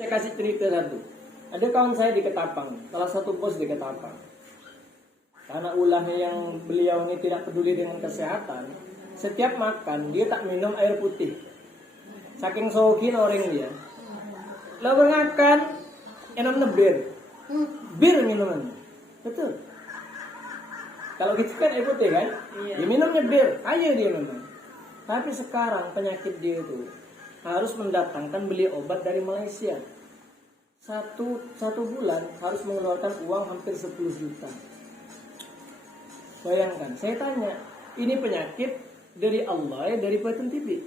Saya kasih cerita satu. Ada kawan saya di Ketapang, salah satu bos di Ketapang. Karena ulahnya yang beliau ini tidak peduli dengan kesehatan, setiap makan dia tak minum air putih. Saking sokin orang dia. Lalu makan, enak bir. Bir minuman. Betul. Kalau gitu kan air putih kan? Dia minumnya bir, aja dia memang. Tapi sekarang penyakit dia itu harus mendatangkan beli obat dari Malaysia. Satu bulan harus mengeluarkan uang hampir 10 juta. Bayangkan, saya tanya, ini penyakit dari Allah ya dari Paten TV?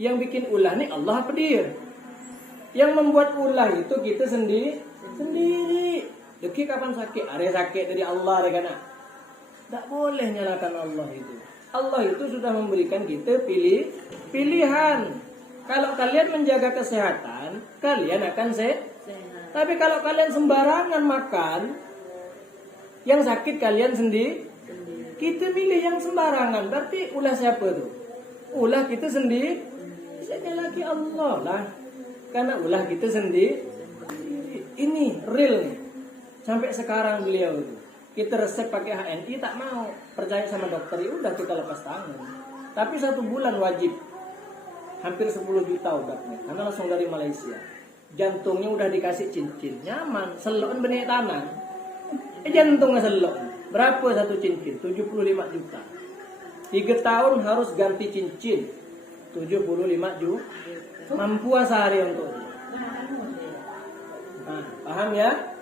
Yang bikin ulah nih Allah apa dia? Yang membuat ulah itu kita sendiri. Deki kapan sakit? Ada sakit dari Allah rekana. Tak boleh nyalakan Allah itu. Allah itu sudah memberikan kita pilihan. Kalau kalian menjaga kesehatan, kalian akan sehat. Tapi kalau kalian sembarangan makan, yang sakit kalian sendiri. Kita pilih yang sembarangan. Berarti ulah siapa tuh? Ulah kita sendiri. Sekali lagi Allah lah. Karena ulah kita sendiri. Ini real nih. Sampai sekarang beliau itu. Kita resep pakai HNI tak mau. Percaya sama dokter, ya udah kita lepas tangan. Tapi 1 bulan wajib. Hampir 10 juta obatnya. Karena langsung dari Malaysia. Jantungnya udah dikasih cincin. Nyaman. Selok benih tanah. Jantungnya selok. Berapa satu cincin? 75 juta. 3 tahun harus ganti cincin. 75 juta. Mampu sehari untuk dia. Nah, paham ya?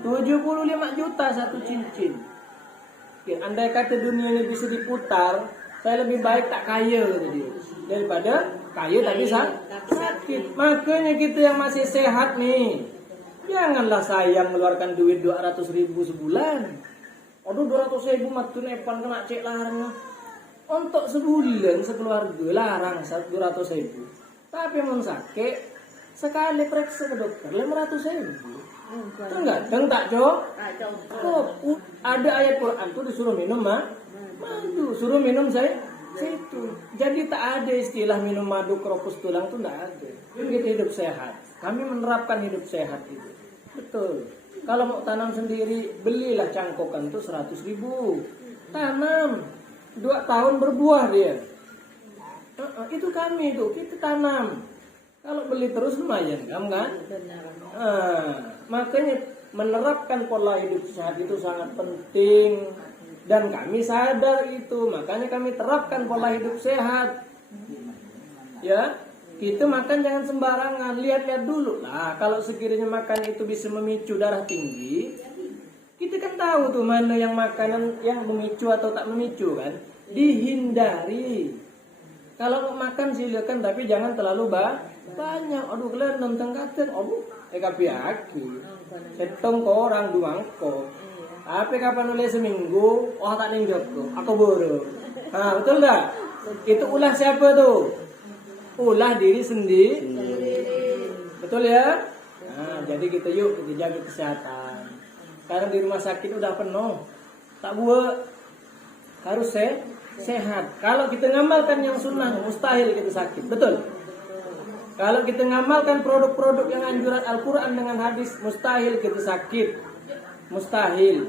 75 juta satu cincin. Oke, andai kata dunia ini bisa diputar, saya lebih baik tak kaya daripada kaya tapi sakit. Makanya kita yang masih sehat nih, janganlah sayang mengeluarkan duit 200 ribu sebulan. Aduh 200 ribu matun epan kena cek larang. Untuk sebulan sekeluarga larang 200 ribu. Tapi mau sakit sekali periksa ke dokter 500 ribu. Tergantung tak cok? Ada ayat Quran tuh disuruh minum madu, suruh minum saya itu. Jadi tak ada istilah minum madu keropos tulang tuh tak ada. Kita hidup sehat. Kami menerapkan hidup sehat itu. Betul. Kalau mau tanam sendiri, belilah cangkokan tuh 100 ribu. Tanam 2 tahun berbuah dia. Itu kami itu kita tanam. Kalau beli terus lumayan kan? Makanya menerapkan pola hidup sehat itu sangat penting dan kami sadar itu, makanya kami terapkan pola hidup sehat. Ya, kita makan jangan sembarangan, lihat-lihat dulu lah. Kalau sekiranya makan itu bisa memicu darah tinggi, kita kan tahu tuh mana yang makanan yang memicu atau tak memicu kan, dihindari. Kalau mau makan silakan tapi jangan terlalu banyak. Aduh kalian nonton katen, aduh kapi aki. Setong ko orang duang ko. Tapi kapan oleh seminggu, tak ning joko. Aku buru. Betul tak? Itu ulah siapa tuh? Ulah diri sendiri. Betul ya? Jadi kita yuk kita jaga kesehatan. Karena di rumah sakit udah penuh. Tak buat. Harus sehat. Kalau kita ngamalkan yang sunnah, mustahil kita sakit. Betul? Kalau kita ngamalkan produk-produk yang anjuran Al-Quran dengan hadis, mustahil kita sakit. Mustahil.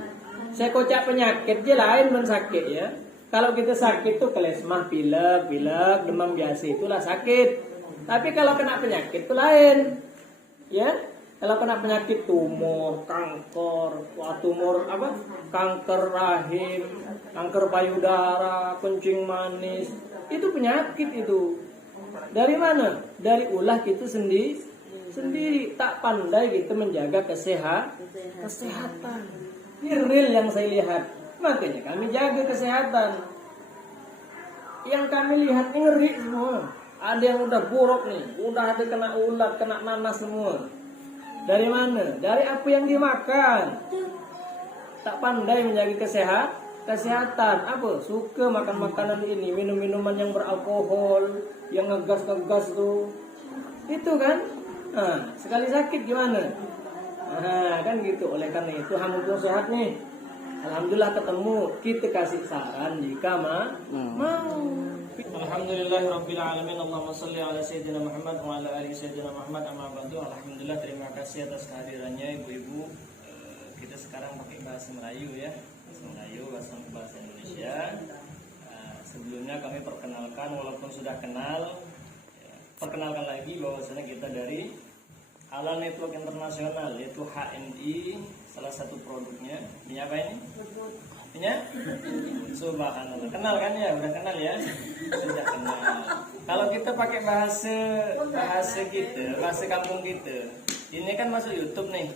Saya kocak penyakit je lain men sakit ya. Kalau kita sakit tuh kelesmah, pilek, demam biasa itulah sakit. Tapi kalau kena penyakit itu lain. Ya. Kalau kena penyakit tumor, kanker, kanker rahim, kanker payudara, kencing manis, itu penyakit itu. Dari mana? Dari ulah kita sendiri tak pandai kita menjaga kesehatan. Ini real yang saya lihat. Makanya kami jaga kesehatan. Yang kami lihat ini ngeri semua. Ada yang udah buruk nih, udah ada kena ulat, kena nanas semua. Dari mana? Dari apa yang dimakan. Tak pandai menjaga kesehatan. Apa? Suka makan makanan ini, minum minuman yang beralkohol, yang ngegas tuh. Itu kan? Sekali sakit gimana? Kan gitu. Oleh karena itu mumpung sehat nih. Alhamdulillah ketemu. Kita kasih saran jika mau. Alhamdulillahirrabbilalamin. Allahumma salli ala sayyidina Muhammad wa ala ali sayyidina Muhammad, amma ba'du. Alhamdulillah, terima kasih atas kehadirannya ibu-ibu. Kita sekarang pakai bahasa Melayu ya, bahasa Melayu, bahasa Indonesia. Sebelumnya kami perkenalkan, walaupun sudah kenal, perkenalkan lagi bahwasanya kita dari Halal Network Internasional, yaitu HNI. Salah satu produknya minyak apa ini? Minyak? Subhanallah. Kenal kan ya? Udah kenal ya? Sudah kenal. Kalau kita pakai bahasa kita, bahasa kampung kita, ini kan masuk YouTube nih.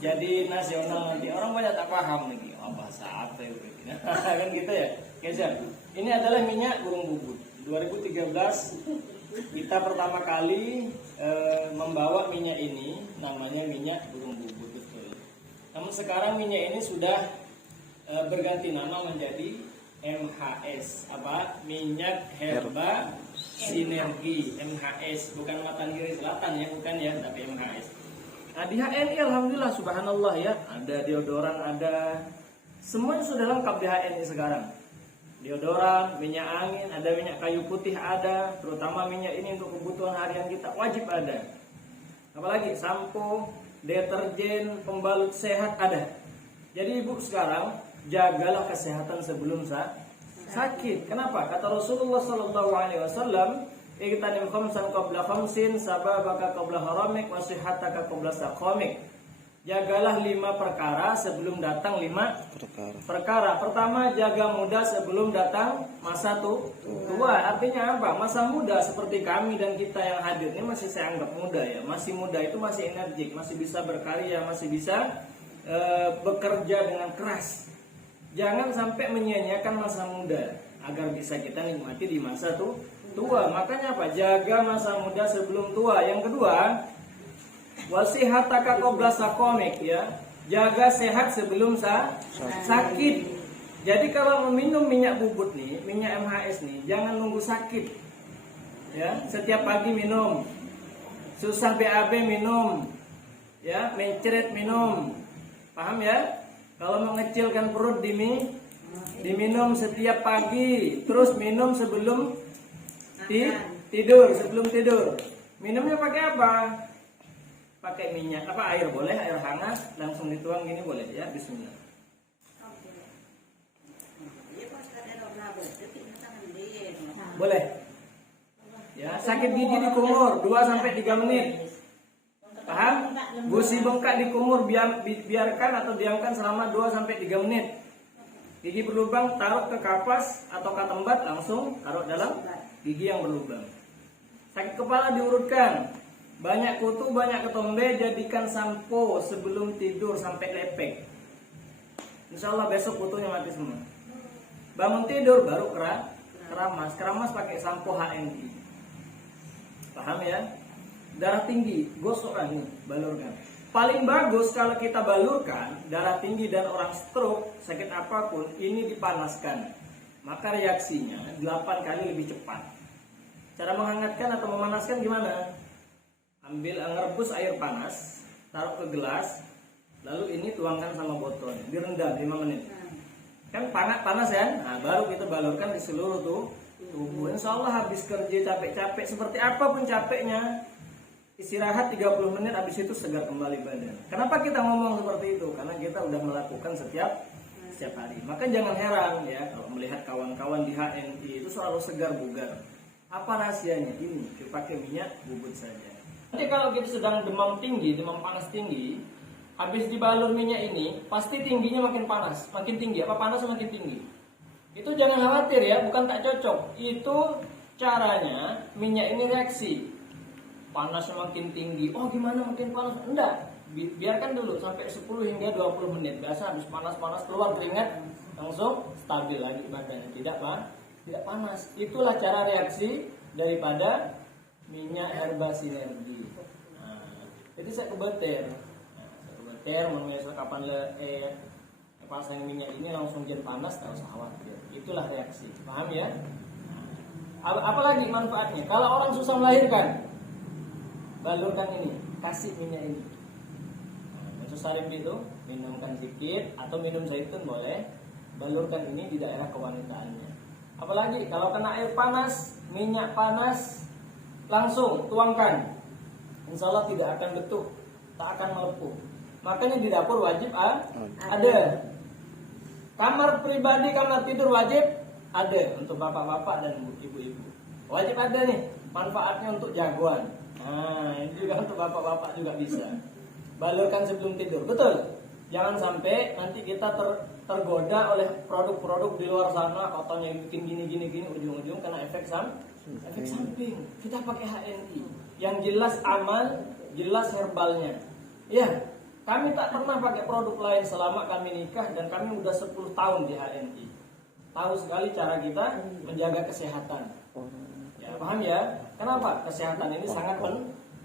Jadi nasional nanti orang banyak tak paham nih. Oh, bahasa apa ya? Kan gitu ya. Kejar. Ini adalah minyak burung bubut. 2013 kita pertama kali membawa minyak ini, namanya minyak burung bubut. Namun sekarang minyak ini sudah berganti nama menjadi MHS, apa? Minyak herba sinergi, MHS, bukan Matan Kiri Selatan ya, bukan ya, tapi MHS. Nah, di HNI alhamdulillah subhanallah ya, ada deodoran, ada semuanya sudah lengkap di HNI sekarang. Deodoran, minyak angin, ada minyak kayu putih ada, terutama minyak ini untuk kebutuhan harian kita wajib ada. Apalagi sampo, deterjen, pembalut sehat ada. Jadi ibu sekarang jagalah kesehatan sebelum sakit. Kenapa? Kata Rasulullah Sallallahu Alaihi Wasallam, "Iqtanim khamsan qabla khamsin, sababaka qabla haramik, wa sihhataka qabla saqamik." Jagalah 5 perkara sebelum datang 5 perkara. Pertama, jaga muda sebelum datang masa tua. Artinya apa? Masa muda seperti kami dan kita yang hadir ini masih saya anggap muda ya. Masih muda itu masih energik, masih bisa berkarya, masih bisa bekerja dengan keras. Jangan sampai menyia-nyiakan masa muda agar bisa kita nikmati di masa tua. Makanya apa? Jaga masa muda sebelum tua. Yang kedua, wasihataka qabla saqamik ya. Jaga sehat sebelum sakit. Jadi kalau meminum minyak bubut nih, minyak MHS nih, jangan nunggu sakit. Ya, setiap pagi minum. Susah BAB minum. Ya, mencret minum. Paham ya? Kalau mengecilkan perut diminum setiap pagi, terus minum sebelum tidur. Minumnya pakai apa? Pakai minyak apa, air boleh, air hangat, langsung dituang gini boleh ya. Bismillah. Boleh. Ya, sakit gigi dikumur 2-3 menit. Paham? Gusi bengkak dikumur, biarkan atau diamkan selama 2-3 menit. Gigi berlubang taruh ke kapas atau katembat, langsung taruh dalam gigi yang berlubang. Sakit kepala diurutkan. Banyak kutu, banyak ketombe, jadikan sampo sebelum tidur sampai lepek. Insya Allah besok kutunya mati semua. Bangun tidur baru keramas pakai sampo HNI. Paham ya? Darah tinggi, gosokkan nih, balurkan. Paling bagus kalau kita balurkan darah tinggi dan orang stroke, sakit apapun, ini dipanaskan. Maka reaksinya 8 kali lebih cepat. Cara menghangatkan atau memanaskan gimana? Ambil, ngerebus air panas, taruh ke gelas, lalu ini tuangkan sama botolnya, direndam 5 menit. Kan panas kan? Nah, baru kita balurkan di seluruh tubuh. Insya Allah habis kerja capek-capek, seperti apapun capeknya, istirahat 30 menit, habis itu segar kembali badan. Kenapa kita ngomong seperti itu? Karena kita udah melakukan setiap hari. Maka jangan heran ya kalau melihat kawan-kawan di HNI itu selalu segar bugar. Apa rahasianya? Ini dipakai minyak bubut saja. Nanti kalau kita sedang demam tinggi, demam panas tinggi, habis dibalur minyak ini, pasti tingginya makin panas, makin tinggi. Apa panas makin tinggi? Itu jangan khawatir ya, bukan tak cocok. Itu caranya minyak ini reaksi. Panasnya makin tinggi. Oh gimana makin panas? Enggak. Biarkan dulu sampai 10 hingga 20 menit. Biasa habis panas-panas keluar keringat, langsung stabil lagi badannya. Tidak panas. Itulah cara reaksi daripada minyak herba sinergi. Jadi saya kebeter, menulis kapan pasang minyak ini langsung jadi panas, tak usah khawatir. Itulah reaksi, paham ya? Apalagi manfaatnya? Kalau orang susah melahirkan, balurkan ini, kasih minyak ini. Sarif itu minumkan sedikit atau minum zaitun boleh, balurkan ini di daerah kewanitaannya. Apalagi kalau kena air panas, minyak panas, langsung tuangkan. Insya Allah tidak akan betuh, tak akan melepuh. Makanya di dapur wajib ada. Kamar pribadi, kamar tidur wajib ada untuk bapak-bapak dan ibu-ibu. Wajib ada nih, manfaatnya untuk jagoan. Nah, ini juga untuk bapak-bapak juga bisa. Balurkan sebelum tidur, betul. Jangan sampai nanti kita tergoda oleh produk-produk di luar sana, katanya bikin gini, ujung-ujung kena efek samping. Kita pakai HNI, yang jelas aman, jelas herbalnya. Ya, kami tak pernah pakai produk lain selama kami nikah dan kami udah 10 tahun di HNI. Tahu sekali cara kita menjaga kesehatan. Ya, paham ya? Kenapa? Kesehatan ini sangat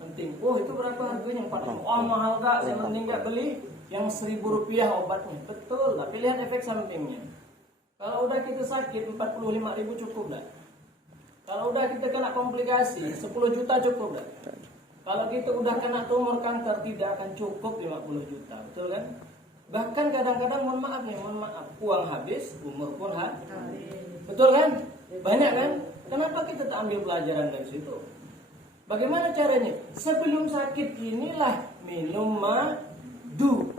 penting. Oh, itu berapa harganya? 40. Oh, mahal Kak, saya mending gak beli yang 1.000 rupiah obatnya. Betul, tapi lihat efek sampingnya. Kalau udah kita sakit 45.000 cukup dah. Kalau udah kita kena komplikasi 10 juta cukup dah. Kalau kita udah kena tumor kanker tidak akan cukup 50 juta, betul kan? Bahkan kadang-kadang mohon maaf, uang habis, umur pun habis. Betul kan? Banyak kan? Kenapa kita tak ambil pelajaran dari situ? Bagaimana caranya? Sebelum sakit inilah minum madu.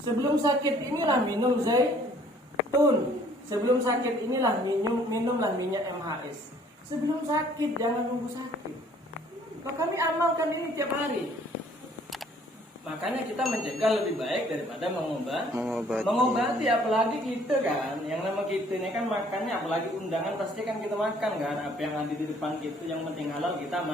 Sebelum sakit inilah minum zaitun. Sebelum sakit inilah minumlah minyak MHS. Sebelum sakit, jangan nunggu sakit. Maka kami amalkan ini tiap hari. Makanya kita mencegah lebih baik daripada mengobati. Apalagi kita kan, yang nama kita ini kan makannya, apalagi undangan pasti kan kita makan kan. Apa yang ada di depan kita, yang penting halal kita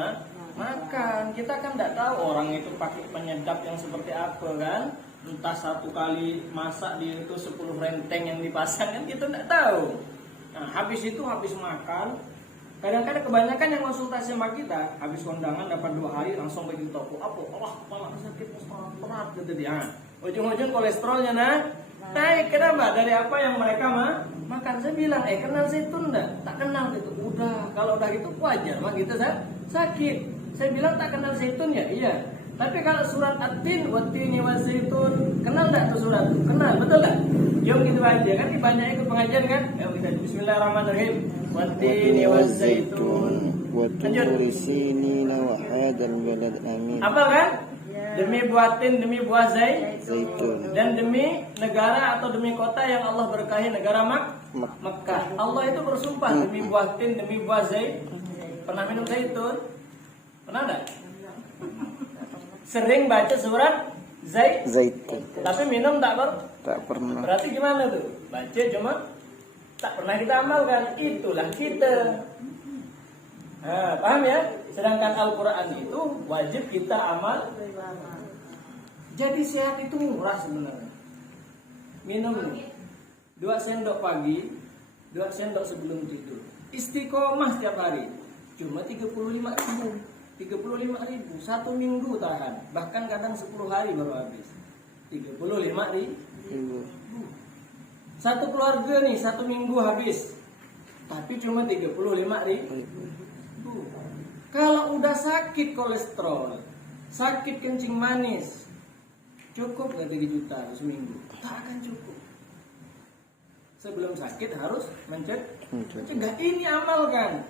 makan. Kita kan tidak tahu orang itu pakai penyedap yang seperti apa kan. Entah satu kali masak dia itu 10 renteng yang dipasang kan, kita tidak tahu. Nah, habis makan. Kadang-kadang kebanyakan yang konsultasi sama kita habis kondangan dapat 2 hari langsung pergi toko. Allah, kepala sakit, berat gitu dia. Ujung-ujung kolesterolnya naik. Kenapa? Dari apa yang mereka makan. Saya bilang, kenal zaitun enggak? Tak kenal itu. Udah, kalau udah gitu wajar mah kita sakit. Saya bilang tak kenal zaitun ya? Iya. Tapi kalau surat At-Tin, Wat-Tini Waz-Zaitun, kenal enggak tuh surat? Kenal, betul enggak? Yuk gitu aja kan, banyak ikut pengajian kan? Yuk kita Bismillahirrahmanirrahim. Wat-Tini Waz-Zaitun. Wa-turi sinina wa hadal balad amin. Apa kan? Demi buah tin, demi buah zaitun, dan demi negara atau demi kota yang Allah berkahi, negara Mekah. Allah itu bersumpah demi buah tin, demi buah zaitun. Pernah minum zaitun? Pernah enggak? Sering baca surat zaitun. Tapi minum tak pernah. Berarti gimana tuh? Baca cuma tak pernah kita amalkan. Itulah kita. Nah, paham ya? Sedangkan Al-Quran itu wajib kita amal. Jadi sehat itu murah sebenarnya. Minum 2 sendok pagi, 2 sendok sebelum tidur. Istiqomah setiap hari. Cuma 35.000. 35.000 1 minggu tahan. Bahkan kadang 10 hari baru habis. 35.000. Satu keluarga nih 1 minggu habis. Tapi cuma 35.000. Kalau udah sakit kolesterol, sakit kencing manis, cukup gak 3 juta seminggu? Tak akan cukup. Sebelum sakit harus mencegah. Ini amalkan.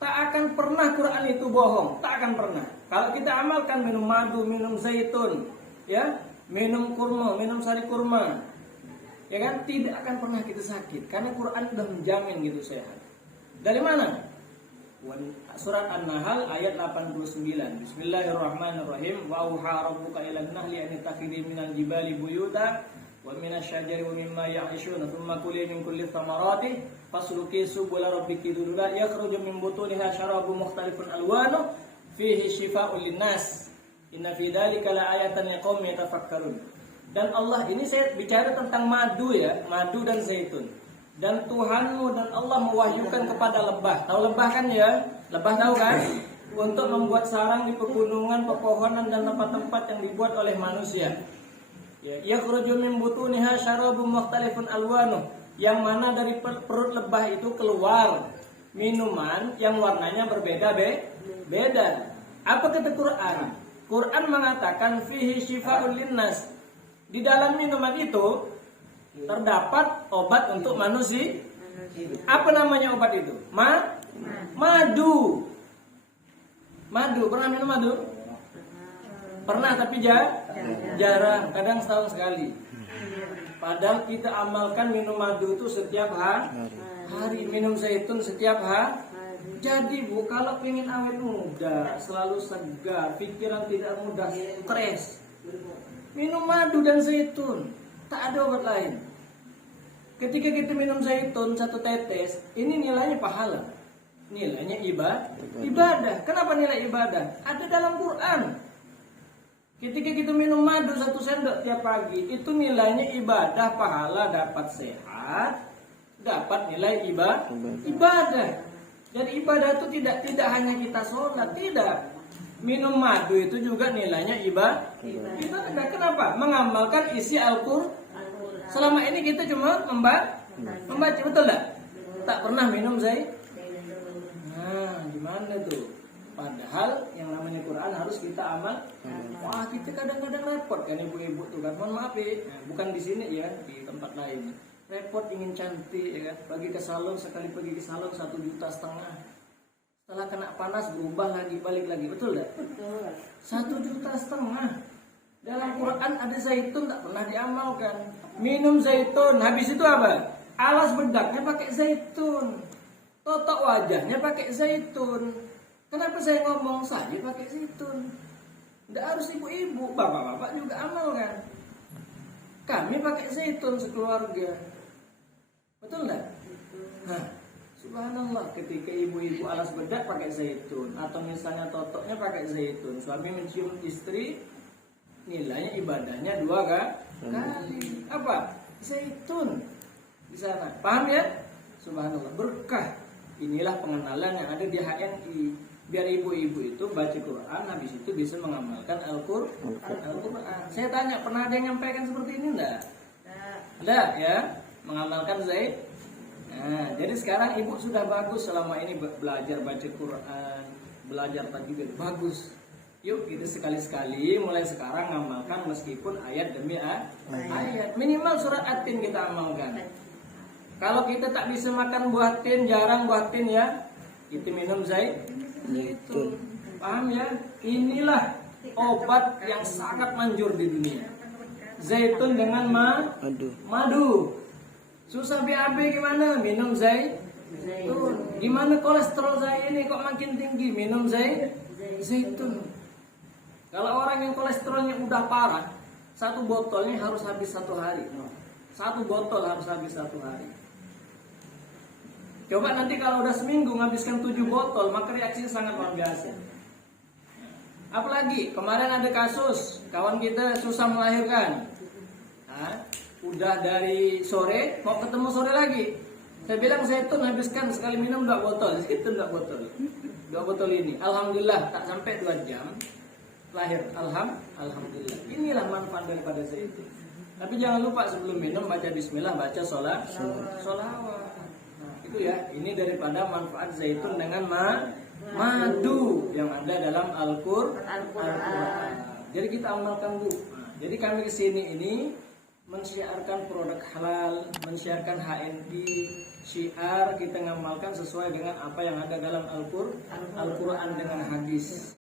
Tak akan pernah Quran itu bohong. Tak akan pernah. Kalau kita amalkan minum madu, minum zaitun, ya, minum kurma, minum sari kurma, ya kan, tidak akan pernah kita sakit. Karena Quran sudah menjamin gitu sehat. Dari mana? Surat An-Nahl ayat 89. Bismillahirrahmanirrahim. Wa auha rabbuka ilan nahli an takhidhi minal jibali buyuta wa minasyajari wa mimma ya'ishuna thumma kuli min kulli thamarati fasluki subula rabbiki dululan yakhruju min butuniha syarabun mukhtalifun alwanuh fihi shifaa'un linnas inna fi dzalika laayatan liqaumin yatafakkarun. Dan Allah ini saya bicara tentang madu ya, madu dan zaitun. Dan Tuhanmu dan Allah mewahyukan kepada lebah. Tahu lebah kan ya? Lebah tahu kan? Untuk membuat sarang di pegunungan, pepohonan dan tempat-tempat yang dibuat oleh manusia. Yakhruju min butuniha syarabun mukhtalifun alwanuh. Yang mana dari perut lebah itu keluar minuman yang warnanya berbeda-beda. Apa kata Quran? Quran mengatakan fihi shifaa'un linnas. Di dalam minuman itu terdapat obat untuk manusia. Apa namanya obat itu? Madu. Madu, pernah minum madu? Pernah tapi jarang, kadang setahun sekali. Padahal kita amalkan minum madu itu setiap hari, minum zaitun setiap hari. Jadi Bu, kalau pengen awet muda, selalu segar, pikiran tidak mudah stres, minum madu dan zaitun, tak ada obat lain. Ketika kita minum zaitun 1 tetes, ini nilainya pahala, nilainya ibadah. Kenapa nilai ibadah? Ada dalam Quran. Ketika kita minum madu 1 sendok tiap pagi, itu nilainya ibadah, pahala, dapat sehat, dapat nilai ibadah. Jadi ibadah itu tidak hanya kita sholat, tidak. Minum madu itu juga nilainya ibadah. Kenapa? Mengamalkan isi Al-Qur'an. Selama ini kita cuma membaca, betul tak? Tak pernah minum zaitun. Nah, gimana tuh? Padahal yang namanya Quran harus kita amal. Wah, kita kadang-kadang repot kan ibu-ibu tuh kan. Mohon maaf ya, bukan di sini ya, di tempat lain. Repot ingin cantik ya kan. Pergi ke salon, sekali pergi ke salon 1,5 juta. Setelah kena panas berubah lagi, balik lagi. Betul tak? Betul. 1,5 juta. Dalam Quran ada zaitun tak pernah diamalkan. Minum zaitun, habis itu apa? Alas bedaknya pakai zaitun. Totok wajahnya pakai zaitun. Kenapa saya ngomong saya pakai zaitun? Tidak harus ibu-ibu, bapak-bapak juga amalkan. Kami pakai zaitun sekeluarga. Betul nggak? Nah, subhanallah, ketika ibu-ibu alas bedak pakai zaitun, atau misalnya totoknya pakai zaitun, suami mencium istri, nilainya ibadahnya 2 kali. Apa? Zaitun di sana. Paham ya? Subhanallah, berkah. Inilah pengenalan yang ada di HNI. Biar ibu-ibu itu baca Quran, habis itu bisa mengamalkan Al-Quran. Saya tanya, pernah ada yang nyampaikan seperti ini enggak? Enggak ya? Mengamalkan zaitun. Nah, jadi sekarang ibu sudah bagus selama ini belajar baca Quran, belajar tajwid, bagus. Yuk kita sekali-sekali mulai sekarang ngamalkan meskipun ayat demi ayat. Minimal surat At-Tin kita amalkan. Kalau kita tak bisa makan buah tin, jarang buah tin ya, kita minum zaitun. Paham ya? Inilah obat yang sangat manjur di dunia. Zaitun dengan madu. Susah BAB gimana? Minum zaitun. Gimana kolesterol saya ini kok makin tinggi? Minum zaitun. Kalau orang yang kolesterolnya udah parah, 1 botolnya harus habis 1 hari. 1 botol harus habis 1 hari. Coba nanti kalau udah seminggu menghabiskan 7 botol, maka reaksinya sangat luar biasa. Apalagi kemarin ada kasus kawan kita susah melahirkan. Udah dari sore mau ketemu sore lagi. Saya bilang zaitun habiskan sekali minum 2 botol, zaitun 2 botol. 2 botol ini. Alhamdulillah tak sampai 2 jam lahir. Alhamdulillah. Inilah manfaat daripada zaitun. Tapi jangan lupa sebelum minum baca bismillah, baca sholawat. Nah, itu ya. Ini daripada manfaat zaitun dengan madu yang ada dalam Al-Qur'an. Jadi kita amalkan Bu. Nah, jadi kami kesini ini mensiarkan produk halal, mensiarkan HNI, syiar kita ngamalkan sesuai dengan apa yang ada dalam Al-Qur'an dengan hadis.